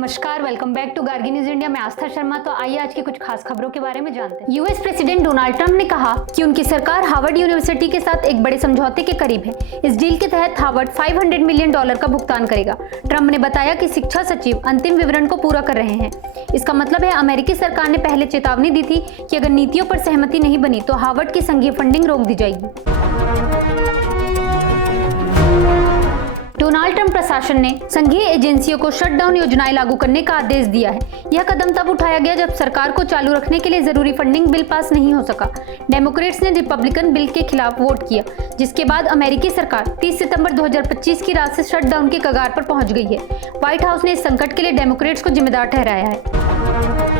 नमस्कार, welcome back to Gargi news India. मैं आस्था शर्मा। तो आइए आज की कुछ खास खबरों के बारे में जानते हैं। यूएस प्रेसिडेंट डोनाल्ड ट्रंप ने कहा कि उनकी सरकार हार्वर्ड यूनिवर्सिटी के साथ एक बड़े समझौते के करीब है। इस डील के तहत हार्वर्ड $500 मिलियन का भुगतान करेगा। ट्रंप ने बताया कि शिक्षा सचिव अंतिम विवरण को पूरा कर रहे हैं। इसका मतलब है अमेरिकी सरकार ने पहले चेतावनी दी थी कि अगर नीतियों पर सहमति नहीं बनी तो हार्वर्ड की संघीय फंडिंग रोक दी जाएगी। डोनाल्ड ट्रंप प्रशासन ने संघीय एजेंसियों को शटडाउन योजनाएं लागू करने का आदेश दिया है। यह कदम तब उठाया गया जब सरकार को चालू रखने के लिए जरूरी फंडिंग बिल पास नहीं हो सका। डेमोक्रेट्स ने रिपब्लिकन बिल के खिलाफ वोट किया, जिसके बाद अमेरिकी सरकार 30 सितंबर 2025 की रात से शटडाउन के कगार पर पहुंच गई है। व्हाइट हाउस ने इस संकट के लिए डेमोक्रेट्स को जिम्मेदार ठहराया है।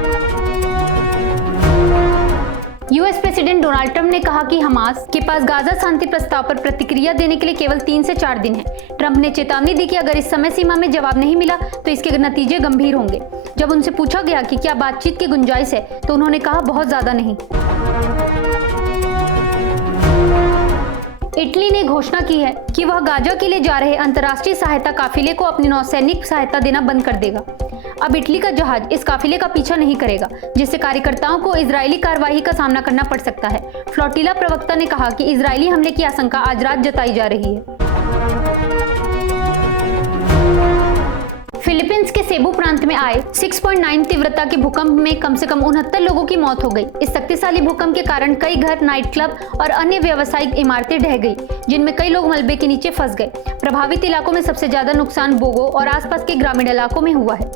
यूएस प्रेसिडेंट डोनाल्ड ट्रंप ने कहा कि हमास के पास गाजा शांति प्रस्ताव पर प्रतिक्रिया देने के लिए केवल 3 से 4 दिन है। ट्रंप ने चेतावनी दी कि अगर इस समय सीमा में जवाब नहीं मिला तो इसके नतीजे गंभीर होंगे। जब उनसे पूछा गया कि क्या बातचीत की गुंजाइश है तो उन्होंने कहा बहुत ज्यादा नहीं। इटली ने घोषणा की है कि वह गाजा के लिए जा रहे अंतर्राष्ट्रीय सहायता काफिले को अपनी नौसैनिक सहायता देना बंद कर देगा। अब इटली का जहाज इस काफिले का पीछा नहीं करेगा, जिससे कार्यकर्ताओं को इजरायली कार्रवाई का सामना करना पड़ सकता है। फ्लोटिला प्रवक्ता ने कहा कि इजरायली हमले की आशंका आज रात जताई जा रही है। फिलीपींस के सेबू प्रांत में आए 6.9 तीव्रता के भूकंप में कम से कम 69 लोगों की मौत हो गई। इस शक्तिशाली भूकंप के कारण कई घर, नाइट क्लब और अन्य व्यावसायिक इमारतें ढह गई, जिनमें कई लोग मलबे के नीचे फंस गए। प्रभावित इलाकों में सबसे ज्यादा नुकसान बोगो और आसपास के ग्रामीण इलाकों में हुआ है।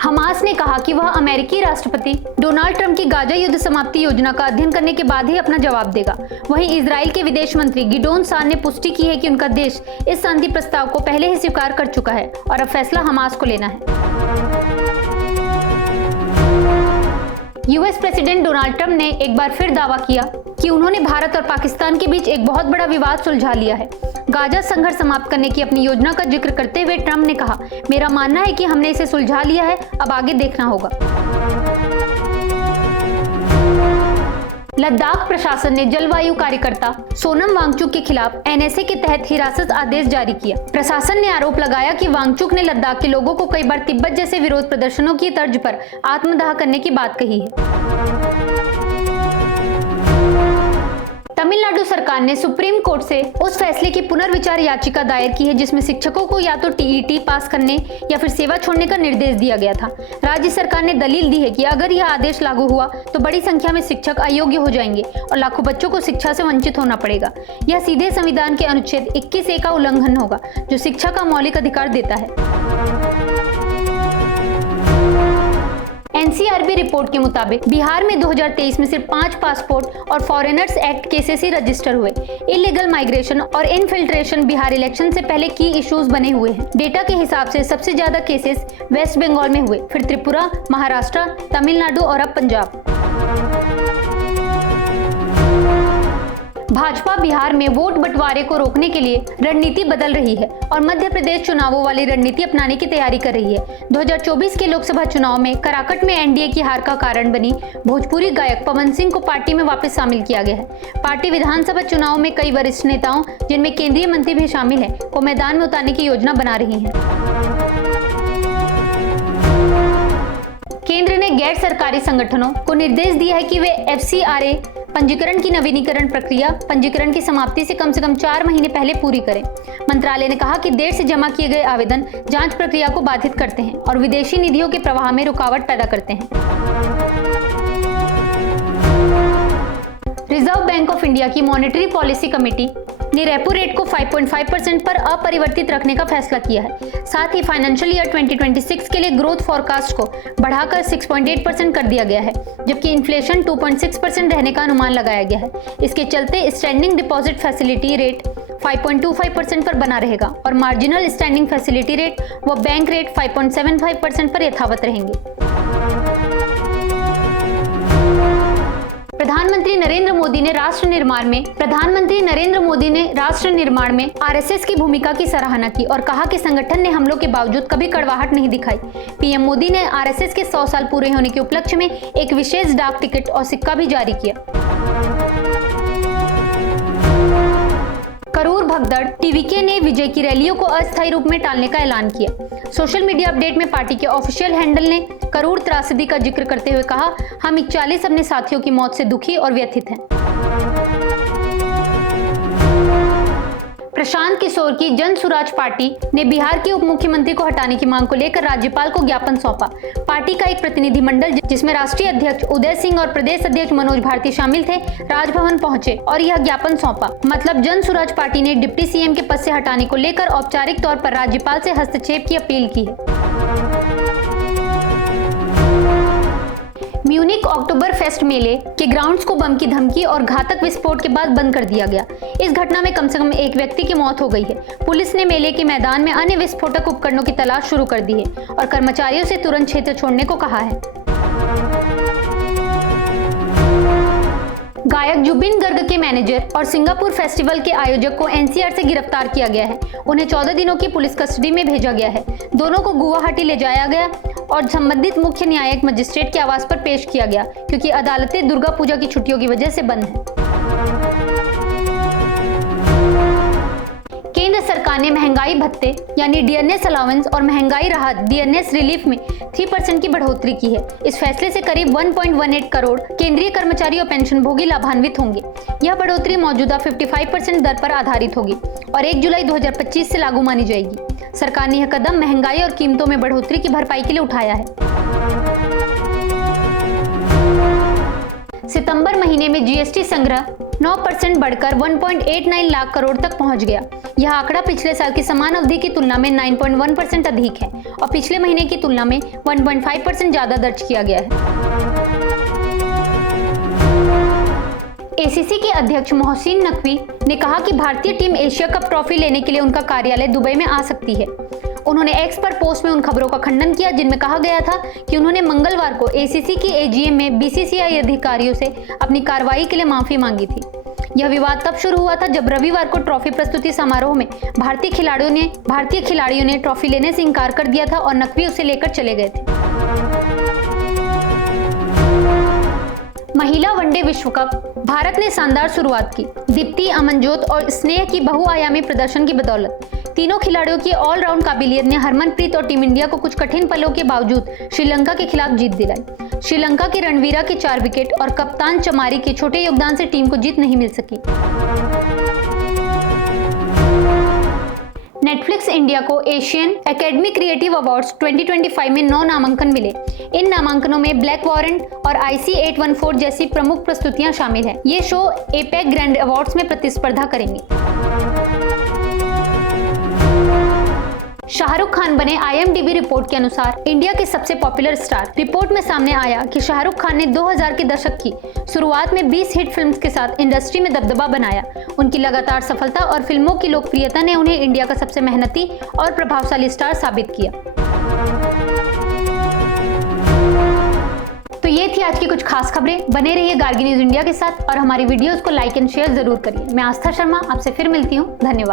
हमास ने कहा कि वह अमेरिकी राष्ट्रपति डोनाल्ड ट्रंप की गाजा युद्ध समाप्ति योजना का अध्ययन करने के बाद ही अपना जवाब देगा। वहीं इजराइल के विदेश मंत्री गिडोन सार ने पुष्टि की है कि उनका देश इस शांति प्रस्ताव को पहले ही स्वीकार कर चुका है और अब फैसला हमास को लेना है। यूएस प्रेसिडेंट डोनाल्ड ट्रंप ने एक बार फिर दावा किया कि उन्होंने भारत और पाकिस्तान के बीच एक बहुत बड़ा विवाद सुलझा लिया है। गाजा संघर्ष समाप्त करने की अपनी योजना का जिक्र करते हुए ट्रंप ने कहा, मेरा मानना है कि हमने इसे सुलझा लिया है, अब आगे देखना होगा। लद्दाख प्रशासन ने जलवायु कार्यकर्ता सोनम वांगचुक के खिलाफ एनएसए के तहत हिरासत आदेश जारी किया। प्रशासन ने आरोप लगाया कि वांगचुक ने लद्दाख के लोगों को कई बार तिब्बत जैसे विरोध प्रदर्शनों की तर्ज पर आत्मदाह करने की बात कही है। तमिलनाडु सरकार ने सुप्रीम कोर्ट से उस फैसले की पुनर्विचार याचिका दायर की है जिसमें शिक्षकों को या तो टीईटी पास करने या फिर सेवा छोड़ने का निर्देश दिया गया था। राज्य सरकार ने दलील दी है कि अगर यह आदेश लागू हुआ तो बड़ी संख्या में शिक्षक अयोग्य हो जाएंगे और लाखों बच्चों को शिक्षा से वंचित होना पड़ेगा। यह सीधे संविधान के अनुच्छेद 21A का उल्लंघन होगा, जो शिक्षा का मौलिक अधिकार देता है। एनसीआरबी रिपोर्ट के मुताबिक बिहार में 2023 में सिर्फ 5 पासपोर्ट और फॉरेनर्स एक्ट केसेस ही रजिस्टर हुए। इलीगल माइग्रेशन और इनफिल्ट्रेशन बिहार इलेक्शन से पहले की इश्यूज बने हुए हैं। डेटा के हिसाब से सबसे ज्यादा केसेस वेस्ट बंगाल में हुए, फिर त्रिपुरा, महाराष्ट्र, तमिलनाडु और अब पंजाब। भाजपा बिहार में वोट बंटवारे को रोकने के लिए रणनीति बदल रही है और मध्य प्रदेश चुनावों वाली रणनीति अपनाने की तैयारी कर रही है। 2024 के लोकसभा चुनाव में कराकट में एनडीए की हार का कारण बनी भोजपुरी गायक पवन सिंह को पार्टी में वापस शामिल किया गया है। पार्टी विधानसभा चुनाव में कई वरिष्ठ नेताओं, जिनमें केंद्रीय मंत्री भी शामिल है, को मैदान में उतारने की योजना बना रही है। केंद्र ने गैर सरकारी संगठनों को निर्देश दिया है कि वे FCRA पंजीकरण की नवीनीकरण प्रक्रिया पंजीकरण की समाप्ति से कम 4 महीने पहले पूरी करें। मंत्रालय ने कहा कि देर से जमा किए गए आवेदन जांच प्रक्रिया को बाधित करते हैं और विदेशी निधियों के प्रवाह में रुकावट पैदा करते हैं। रिजर्व बैंक ऑफ इंडिया की मॉनेटरी पॉलिसी कमेटी ने रेपो रेट को 5.5% पर अपरिवर्तित रखने का फैसला किया है। साथ ही फाइनेंशियल ईयर 2026 के लिए ग्रोथ फोरकास्ट को बढ़ाकर 6.8% कर दिया गया है, जबकि इन्फ्लेशन 2.6% रहने का अनुमान लगाया गया है। इसके चलते स्टैंडिंग डिपॉजिट फैसिलिटी रेट 5.25% पर बना रहेगा और मार्जिनल स्टैंडिंग फैसिलिटी रेट व बैंक रेट 5.75% पर यथावत रहेंगे। प्रधानमंत्री नरेंद्र मोदी ने राष्ट्र निर्माण में आरएसएस की भूमिका की सराहना की और कहा कि संगठन ने हमलों के बावजूद कभी कड़वाहट नहीं दिखाई। पीएम मोदी ने आरएसएस के 100 साल पूरे होने के उपलक्ष्य में एक विशेष डाक टिकट और सिक्का भी जारी किया। करूर भगदड़, टीवीके ने विजय की रैलियों को अस्थायी रूप में टालने का ऐलान किया। सोशल मीडिया अपडेट में पार्टी के ऑफिशियल हैंडल ने करूर त्रासदी का जिक्र करते हुए कहा, हम 41 अपने साथियों की मौत से दुखी और व्यथित हैं। प्रशांत किशोर की जन सुराज पार्टी ने बिहार के उप मुख्यमंत्री को हटाने की मांग को लेकर राज्यपाल को ज्ञापन सौंपा। पार्टी का एक प्रतिनिधिमंडल जिसमें राष्ट्रीय अध्यक्ष उदय सिंह और प्रदेश अध्यक्ष मनोज भारती शामिल थे, राजभवन पहुंचे और यह ज्ञापन सौंपा। मतलब जन सुराज पार्टी ने डिप्टी सीएम के पद से हटाने को लेकर औपचारिक तौर पर राज्यपाल से हस्तक्षेप की अपील की है। म्यूनिक अक्टूबर फेस्ट मेले के ग्राउंड्स को बम की धमकी और घातक विस्फोट के बाद बंद कर दिया गया। इस घटना में कम से कम एक व्यक्ति की मौत हो गई है। पुलिस ने मेले के मैदान में अन्य विस्फोटक उपकरणों की तलाश शुरू कर दी है और कर्मचारियों से तुरंत क्षेत्र छोड़ने को कहा है। गायक जुबिन गर्ग के मैनेजर और सिंगापुर फेस्टिवल के आयोजक को एनसीआर से गिरफ्तार किया गया है। उन्हें 14 दिनों की पुलिस कस्टडी में भेजा गया है। दोनों को गुवाहाटी ले जाया गया और संबंधित मुख्य न्यायिक मजिस्ट्रेट के आवास पर पेश किया गया, क्योंकि अदालतें दुर्गा पूजा की छुट्टियों की वजह से बंद हैं। केंद्र सरकार ने महंगाई भत्ते यानी डीएनएस अलाउंस और महंगाई राहत डीएनएस रिलीफ में 3% की बढ़ोतरी की है। इस फैसले से करीब 1.18 करोड़ केंद्रीय कर्मचारी और पेंशनभोगी लाभान्वित होंगे। यह बढ़ोतरी मौजूदा 55% दर पर आधारित होगी और 1 जुलाई 2025 से लागू मानी जाएगी। सरकार ने यह कदम महंगाई और कीमतों में बढ़ोतरी की भरपाई के लिए उठाया है। सितंबर महीने में जीएसटी संग्रह 9% बढ़कर 1.89 लाख करोड़ तक पहुंच गया। यह आंकड़ा पिछले साल की समान अवधि की तुलना में 9.1% अधिक है और पिछले महीने की तुलना में 1.5% ज्यादा दर्ज किया गया है। एसीसी के अध्यक्ष मोहसिन नकवी ने कहा कि भारतीय टीम एशिया कप ट्रॉफी लेने के लिए उनका कार्यालय दुबई में आ सकती है। उन्होंने एक्स पर पोस्ट में उन खबरों का खंडन किया जिनमें कहा गया था कि उन्होंने मंगलवार को एसीसी की एजीएम में बीसीसीआई अधिकारियों से अपनी कार्रवाई के लिए माफी मांगी थी। यह विवाद तब शुरू हुआ था जब रविवार को ट्रॉफी प्रस्तुति समारोह में भारतीय खिलाड़ियों ने ट्रॉफी लेने से इनकार कर दिया था और नकवी उसे लेकर चले गए थे। महिला वनडे विश्व कप, भारत ने शानदार शुरुआत की। दीप्ति, अमनजोत और स्नेह की बहुआयामी प्रदर्शन की बदौलत तीनों खिलाड़ियों की ऑलराउंड काबिलियत ने हरमनप्रीत और टीम इंडिया को कुछ कठिन पलों के बावजूद श्रीलंका के खिलाफ जीत दिलाई। श्रीलंका की रणवीरा के 4 विकेट और कप्तान चमारी के छोटे योगदान से टीम को जीत नहीं मिल सकी। नेटफ्लिक्स इंडिया को एशियन एकेडमी क्रिएटिव अवार्ड्स 2025 में 9 नामांकन मिले। इन नामांकनों में ब्लैक वारंट और IC814 जैसी प्रमुख प्रस्तुतियां शामिल हैं। ये शो एपेक ग्रैंड अवार्ड्स में प्रतिस्पर्धा करेंगे। शाहरुख खान बने IMDb रिपोर्ट के अनुसार इंडिया के सबसे पॉपुलर स्टार। रिपोर्ट में सामने आया कि शाहरुख खान ने 2000 के दशक की शुरुआत में 20 हिट फिल्म्स के साथ इंडस्ट्री में दबदबा बनाया। उनकी लगातार सफलता और फिल्मों की लोकप्रियता ने उन्हें इंडिया का सबसे मेहनती और प्रभावशाली स्टार साबित किया। तो ये थी आज की कुछ खास खबरें। बने रहिए गार्गी न्यूज इंडिया के साथ और हमारी वीडियोस को लाइक एंड शेयर जरूर करिए। मैं आस्था शर्मा आपसे फिर मिलती हूँ। धन्यवाद।